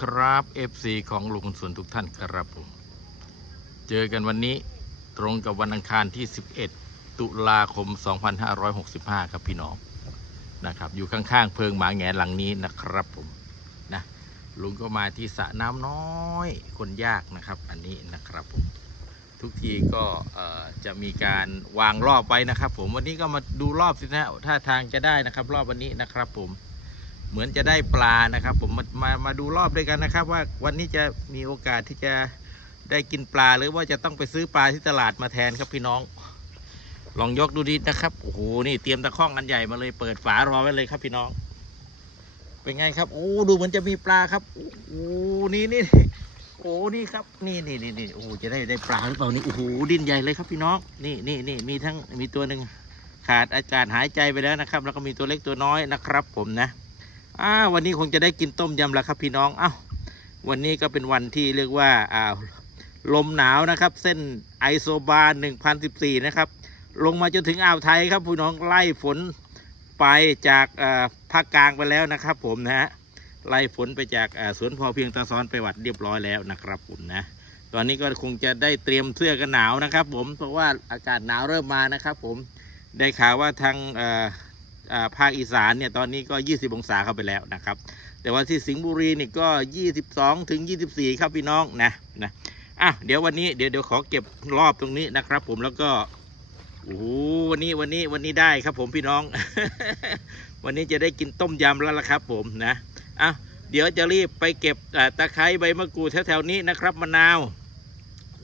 ครับ FC ของลุงส่วนทุกท่านครับผม เจอกันวันนี้ตรงกับวันอังคารที่ 11 ตุลาคม 2565 ครับพี่น้องนะครับ อยู่ข้างๆ เพิงหมาแงหลังนี้นะครับผมนะลุงก็มาที่สระน้ำน้อยคนยากนะครับ อันนี้นะครับผม ทุกทีก็จะมีการวางรอบไว้นะครับ ผมวันนี้ก็มาดูรอบสินะถ้าทางจะได้นะครับ รอบวันนี้นะครับผม เหมือนจะได้ปลานะครับ ผมมามามาดูรอบด้วยกันนะครับ ว่าวันนี้จะมีโอกาสที่จะได้กินปลาหรือว่าจะต้องไปซื้อปลาที่ตลาดมาแทนครับพี่น้อง ลองยกดูดินะครับโอ้โหนี่เตรียมตะข้องอันใหญ่มาเลยเปิดฝารอไว้เลยครับพี่น้อง เป็นไงครับ โอ้ดูเหมือนจะมีปลาครับโอ้โหนี่นี่โอ้นี่ครับนี่นี่นี่นี่โอ้จะได้ได้ปลาหรือเปล่านี่โอ้โหดิ้นใหญ่เลยครับพี่น้องนี่นี่นี่มีทั้งมีตัวหนึ่งขาดอากาศหายใจไปแล้วนะครับ แล้วก็มีตัวเล็กตัวน้อยนะครับ ผมนะ อ่าวันนี้คงจะได้กินต้มยำแล้วครับพี่น้องเอ้าวันนี้ก็เป็นวันที่เรียกว่าอ่าลมหนาวนะครับ เส้นไอโซบาร์1014 นะครับ ลงมาจนถึงอ่าวไทยครับพี่น้องไล่ฝนไปจากอ่าภาคกลางไปแล้วนะครับผมนะฮะไล่ฝนไปจากอ่าสวนพอเพียงตาซ้อนไปวัดเรียบร้อยแล้วนะครับผมนะตอนนี้ก็คงจะได้เตรียมเสื้อกันหนาวนะครับ ผมเพราะว่าอากาศหนาวเริ่มมานะครับ ผมได้ข่าวว่าทางอ่า ภาคอีสานเนี่ยตอนนี้ก็ 20 องศาเข้าไปแล้วนะครับ แต่ว่าที่สิงห์บุรีนี่ก็ 22 ถึง 24 ครับพี่น้องนะนะอะเดี๋ยววันนี้เดี๋ยวเดี๋ยวขอเก็บรอบตรงนี้นะครับ ผมแล้วก็โอ้วันนี้วันนี้วันนี้ได้ครับผมพี่น้อง วันนี้จะได้กินต้มยำแล้วละครับ ผมนะอะเดี๋ยวจะรีบไปเก็บตะไคร้ใบมะกรูดแถวๆนี้นะครับมะนาว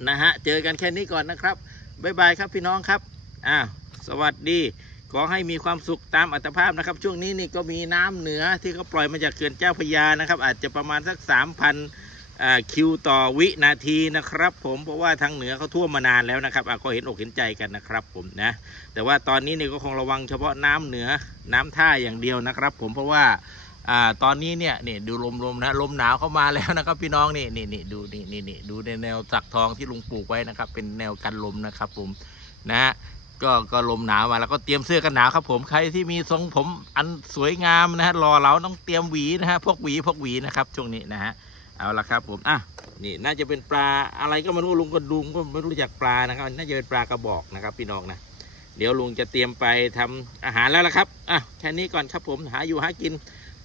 นะฮะเจอกันแค่นี้ก่อนนะครับบ๊ายบายครับพี่น้องครับอ้าวสวัสดี ขอให้มีความสุขตามอัตภาพนะครับ ช่วงนี้นี่ก็มีน้ำเหนือที่เขาปล่อยมาจากเขื่อนเจ้าพยานะครับ อาจจะประมาณสัก3,000คิวต่อวินาทีนะครับ ผมเพราะว่าทางเหนือเขาท่วมมานานแล้วนะครับก็เห็นอกเห็นใจกันนะครับ ผมนะแต่ว่าตอนนี้นี่ก็คงระวังเฉพาะน้ำเหนือน้ำท่าอย่างเดียวนะครับ ผมเพราะว่าอ่าตอนนี้เนี่ยนี่ดูลมๆนะลมหนาวเข้ามาแล้วนะครับ พี่น้องนี่นี่นี่ดูนี่นี่นี่ดูในแนวสักทองที่ลุงปลูกไว้นะครับ เป็นแนวกันลมนะครับ ผมนะ ก็ก็ลมหนาวมาแล้วก็เตรียมเสื้อกันหนาวครับ ผมใครที่มีทรงผมอันสวยงามนะฮะรอเราต้องเตรียมหวีนะฮะพวกหวีพวกหวีนะครับ ช่วงนี้นะฮะเอาละครับ ผมอะนี่น่าจะเป็นปลาอะไรก็ไม่รู้ลุงก็ลุงก็ไม่รู้จักปลานะครับ น่าจะเป็นปลากระบอกนะครับ พี่น้องนะเดี๋ยวลุงจะเตรียมไปทำอาหารแล้วละครับอะแค่นี้ก่อนครับผมหาอยู่หากิน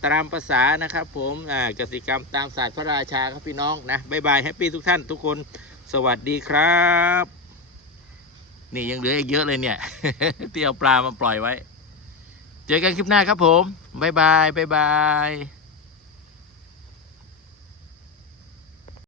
ตามภาษานะครับ ผมอ่ากสิกรรมตามศาสตร์พระราชาครับพี่น้องนะบ๊ายบายแฮปปี้ทุกท่านทุกคน สวัสดีครับ นี่ยังเหลืออีกเยอะเลยเนี่ย ที่เอาปลามาปล่อยไว้ เจอกันคลิปหน้าครับผม บ๊ายบาย บ๊ายบาย